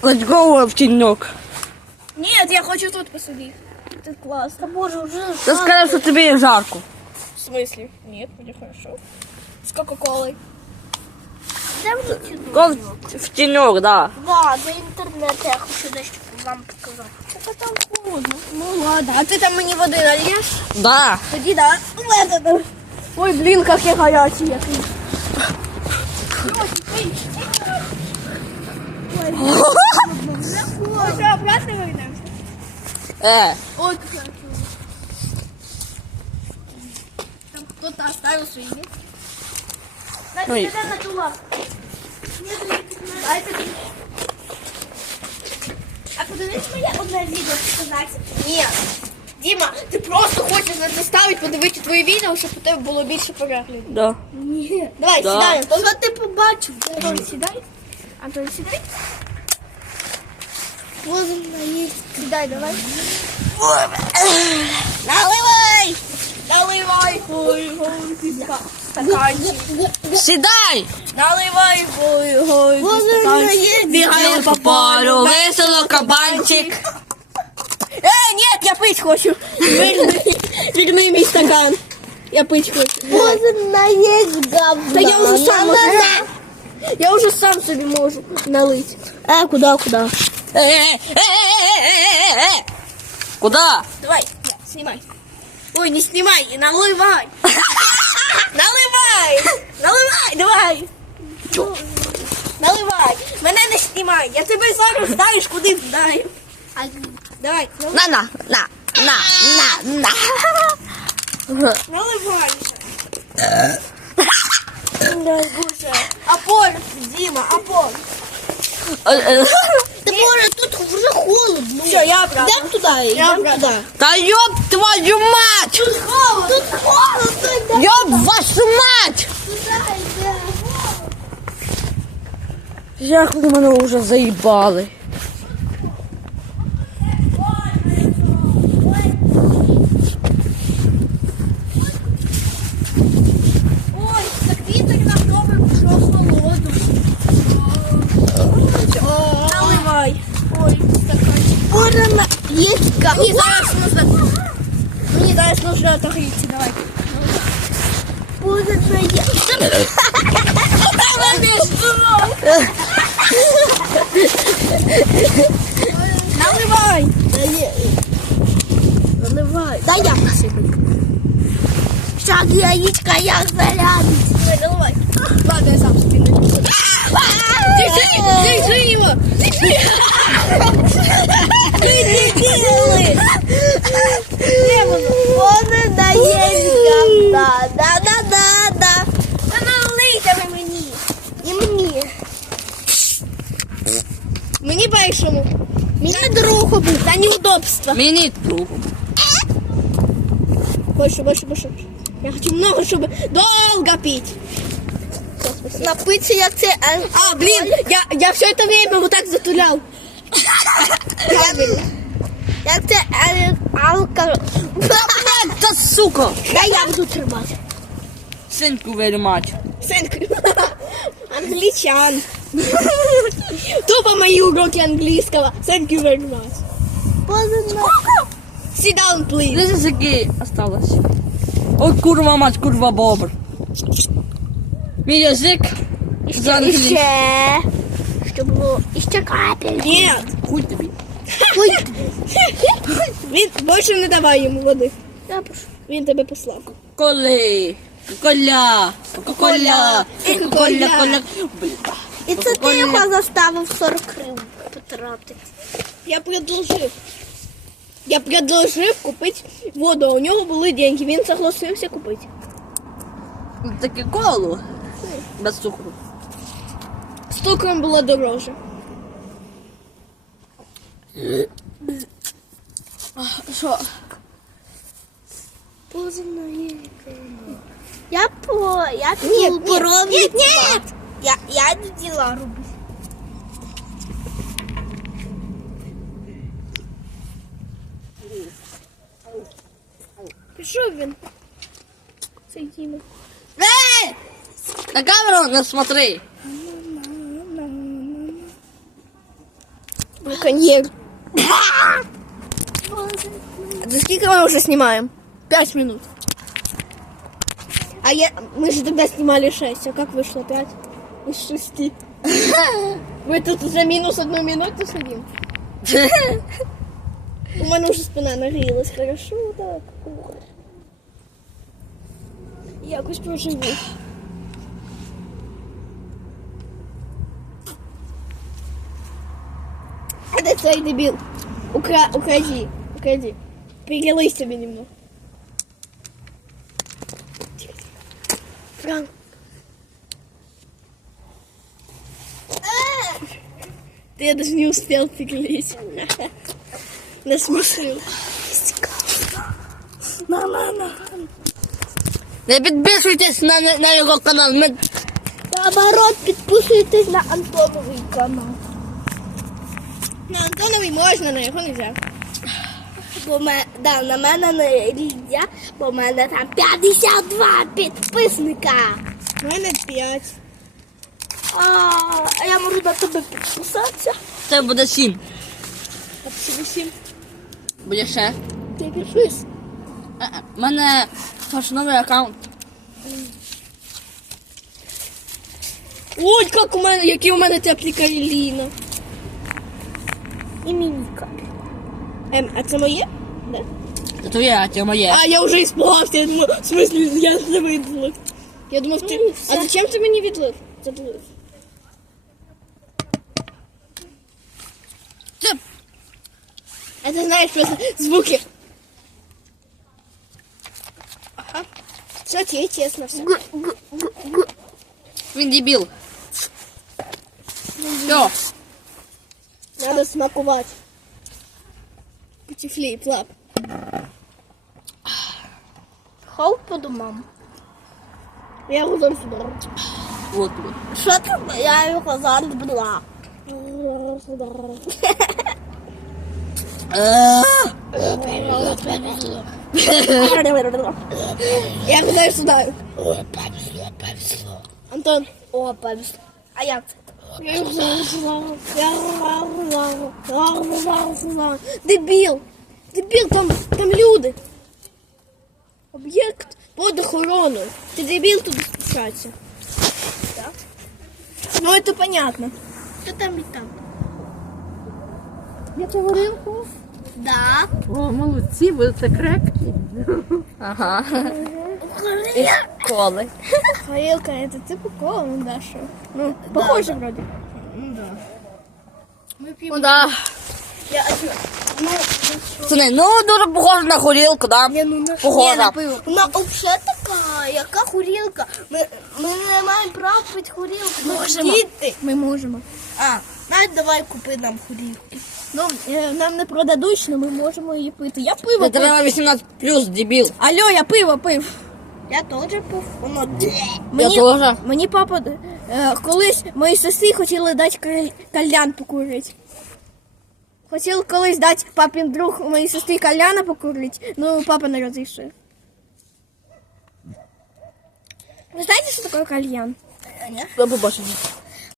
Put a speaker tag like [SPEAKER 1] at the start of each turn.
[SPEAKER 1] let's go в тенек.
[SPEAKER 2] Нет, я хочу тут посидеть. Это классно. Боже, уже.
[SPEAKER 1] Ты сказал, что тебе жарко.
[SPEAKER 2] В смысле? Нет, мне хорошо. С Кока-Колой.
[SPEAKER 1] В тенек, да.
[SPEAKER 3] Да, за интернет я хочу дещо вам показати.
[SPEAKER 2] Это там холодно. Ну ладно. А ты там мне воды нальешь?
[SPEAKER 1] Да.
[SPEAKER 2] Ходи, да. Ой, блин, как я горячий. Який. Ой, что, обратно вернемся? Ой, как я. Там кто-то оставил свои вещи.
[SPEAKER 1] Ой.
[SPEAKER 3] Куди надула?
[SPEAKER 2] А это... А подивись моє одне відео показати? Ні. Діма, ти просто хочеш на це ставити, подивити твої відео, щоб у тебе було більше переглядів.
[SPEAKER 1] Да.
[SPEAKER 2] Ні. Давай,
[SPEAKER 1] Да.
[SPEAKER 2] сідай. Антон, що ти побачив? Антон, сідай. Антон, сідай. Сідай, давай. Наливай! Наливай! Стаканчик.
[SPEAKER 1] Сідай!
[SPEAKER 2] Наливай, стаканчик. Бігає по полю,
[SPEAKER 1] весело кабанчик.
[SPEAKER 2] Нет, я пить хочу. Верни мій стакан. Я пить хочу.
[SPEAKER 3] Можно есть говно.
[SPEAKER 2] Та я уже сам можу. Я уже сам собі можу налить.
[SPEAKER 3] Куда?
[SPEAKER 1] Куда?
[SPEAKER 2] Давай, снимай. Ой, не снимай, и наливай. Наливай, давай. Наливай. Мене не знімай. Я тебе зараз ставиш куди вдарю. Давай,
[SPEAKER 1] На.
[SPEAKER 2] наливай. Опор, Дима, опор.
[SPEAKER 3] Да боже, тут уже холодно.
[SPEAKER 2] Все, я обратно.
[SPEAKER 3] Идем туда,
[SPEAKER 2] Я
[SPEAKER 3] идем
[SPEAKER 2] обратно.
[SPEAKER 3] туда.
[SPEAKER 1] Да ёб твою мать!
[SPEAKER 2] Тут холодно.
[SPEAKER 3] Тут холодно,
[SPEAKER 1] Ёб вашу мать!
[SPEAKER 3] туда идем.
[SPEAKER 1] Як ви мене вже заїбали.
[SPEAKER 2] Ой, так вітер нам добре пішов холоду. Наливай. Ой, стаканчик.
[SPEAKER 3] Можно есть говно.
[SPEAKER 2] Мені зараз нужно отогріться, давай.
[SPEAKER 3] Можно есть.
[SPEAKER 2] Наливай.
[SPEAKER 3] Наливай. Да я посыпаю. Сейчас яичко я зарядить.
[SPEAKER 2] Давай, наливай. Ладно, я сам собі налью. Держи его. Держи.
[SPEAKER 3] Можно есть говна. Да.
[SPEAKER 2] Та налийте ви мені.
[SPEAKER 3] И мне.
[SPEAKER 2] Мені по-іншому.
[SPEAKER 3] Мне другу бы.
[SPEAKER 2] Та неудобство.
[SPEAKER 1] Мені другу.
[SPEAKER 2] Больше. Я хочу много, чтобы долго пить.
[SPEAKER 3] Напиться як це.
[SPEAKER 2] А, блин, я все это время вот так затулял.
[SPEAKER 3] Як це алкоголь.
[SPEAKER 1] Та сука!
[SPEAKER 3] Да я буду тримати.
[SPEAKER 1] Thank you very much.
[SPEAKER 2] Англичан. Тупо мои уроки английского. Thank you very much. Sit down, please.
[SPEAKER 1] This is який осталось. Ой, курва мать, курва бобр. Мій язик за англійський.
[SPEAKER 3] Іще. Щоб було іще капель.
[SPEAKER 2] Нет.
[SPEAKER 1] Хуй тобі.
[SPEAKER 2] Він, больше не давай ему воды.
[SPEAKER 3] Я прошу.
[SPEAKER 2] Він тебе послав.
[SPEAKER 1] Коли. Коля. Коля. Коля.
[SPEAKER 3] І це ти його заставив 40 гривень потратити.
[SPEAKER 2] Я предложив купити воду, а у нього були деньги, він согласився купити.
[SPEAKER 1] Таке коло. Без цукру.
[SPEAKER 2] З цукром було дороже. Що?
[SPEAKER 3] Я
[SPEAKER 2] Нет,
[SPEAKER 3] поровну.
[SPEAKER 2] нет.
[SPEAKER 3] Я не діла роблю.
[SPEAKER 2] Пішов він. Цей Діма.
[SPEAKER 1] На камеру не смотри.
[SPEAKER 2] Браконьер. За сколько мы уже снимаем? 5 минут. Мы же тогда снимали 6, а как вышло 5? Из 6. Мы тут за минус 1 минуту сидим. У меня уже спина нагрелась. Хорошо, так. Якось проживу. А ты цей дебил. Укради. Перелезь себе немного. Франк. Ты даже не успел перелезть. Насмешил.
[SPEAKER 1] Не підписуйтесь на його канал.
[SPEAKER 3] Наоборот, підписуйтесь на Антоновий канал.
[SPEAKER 2] На Антоновий можна, на його нельзя.
[SPEAKER 3] На мене не нельзя, бо в мене там 52 підписника.
[SPEAKER 2] У мене 5.
[SPEAKER 3] А я можу на тебе підписатися.
[SPEAKER 1] Це буде 7.
[SPEAKER 2] А всього 7.
[SPEAKER 1] Буде ще.
[SPEAKER 3] Ти підпис.
[SPEAKER 1] У мене ваш новий аккаунт.
[SPEAKER 2] Ой, які у мене теплі каліна.
[SPEAKER 3] І Мініка.
[SPEAKER 2] А це моє? Да?
[SPEAKER 1] Це твоє, а це моє.
[SPEAKER 2] А, я вже испугався, я думаю, в смысле, я не відлив. Я думав, ти...
[SPEAKER 3] Ну,
[SPEAKER 2] А зачем ти мені відлив? Задлив.
[SPEAKER 1] Це
[SPEAKER 2] А ти знаєш просто звуки. Ага. Все, тебе чесно все.
[SPEAKER 1] він дебіл. Все.
[SPEAKER 2] Надо смакувати. Петифлей, плап.
[SPEAKER 3] Хау по домам.
[SPEAKER 2] Я розом сюди.
[SPEAKER 1] Вот.
[SPEAKER 3] Що ти? Я його зараз була.
[SPEAKER 2] Я розом сюди. Антон.
[SPEAKER 3] О, повезло. А як це?
[SPEAKER 2] Дебіл! Дебіл, там люди. Об'єкт під охороною. Ти дебіл туди спускатися.
[SPEAKER 3] Так.
[SPEAKER 2] Ну, это понятно.
[SPEAKER 3] Що там і там?
[SPEAKER 2] Я тебе горілку.
[SPEAKER 3] Да.
[SPEAKER 1] О, молодці, ви це крепкі. Ага. Коли.
[SPEAKER 2] Горілка, это типа кола, ну, Даша. Ну, похоже вроде.
[SPEAKER 1] Ну да. Пацани, ну дуже похоже на горілку, да? Похоже.
[SPEAKER 3] Вона взагалі така, яка горілка. Ми не маємо права пити горілку.
[SPEAKER 2] Діти.
[SPEAKER 3] Ми можемо. Навіть давай купи нам горілку.
[SPEAKER 2] Ну, нам не продадуть, але ми можемо її пити. Я пиво
[SPEAKER 1] Це
[SPEAKER 2] пив.
[SPEAKER 1] треба 18+, дебіл.
[SPEAKER 2] Алло, я пиво пив.
[SPEAKER 3] Я теж пив. Воно
[SPEAKER 1] Я теж.
[SPEAKER 2] Мені папа колись моїй сестрі хотіли дати кальян покурити. Хотів колись дати папін друг моїй сестрі кальяна покурити, ну папа не розрішив. Ви знаєте, що таке кальян?
[SPEAKER 1] До побачення.